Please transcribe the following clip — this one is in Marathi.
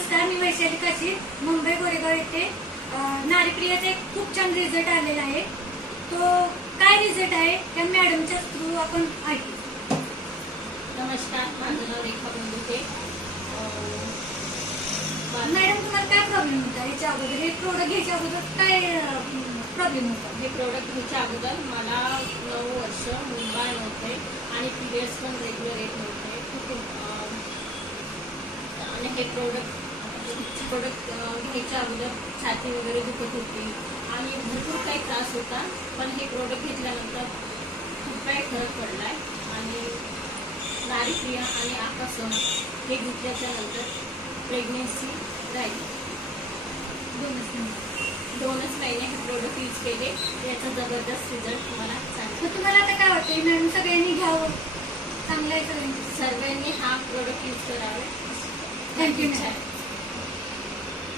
नमस्कार मी वैशाली काशी मुंबई गोरेगाव येथे नारीप्रियाचा एक खूप छान रिझल्ट आलेला आहे. तो काय रिझल्ट आहे? त्या मॅडमच्या थ्रू आपण ऐकू नमस्कार माझं नाव रेखा मॅडम तुम्हाला काय प्रॉब्लेम होता? याच्या अगोदर हे प्रोडक्ट घ्यायच्या अगोदर काय प्रॉब्लेम होता? हे प्रोडक्ट घ्यायच्या अगोदर मला नऊ वर्ष मुंबई नव्हते आणि पिरियड्स पण रेग्युलर येत नव्हते. खूप आणि हे प्रोडक्ट प्रोडक्ट घ्यायच्या अगोदर छाती वगैरे दुखत होती. आणि भरपूर काही त्रास होता पण हे प्रोडक्ट घेतल्यानंतर खूप काही फरक पडला आहे आणि नारीप्रिया आणि आकाशन हे घेतल्याच्या नंतर प्रेग्नेन्सी राहिली. दोनच मिनिटं. दोनच महिने हे प्रोडक्ट यूज केले. याचा जबरदस्त रिझल्ट मला चांगला मग तुम्हाला आता काय वाटतं मॅडम सगळ्यांनी घ्यावं. चांगलं आहे सगळ्यांनी सर्वांनी हा प्रोडक्ट यूज करावे. इच्छा आहे.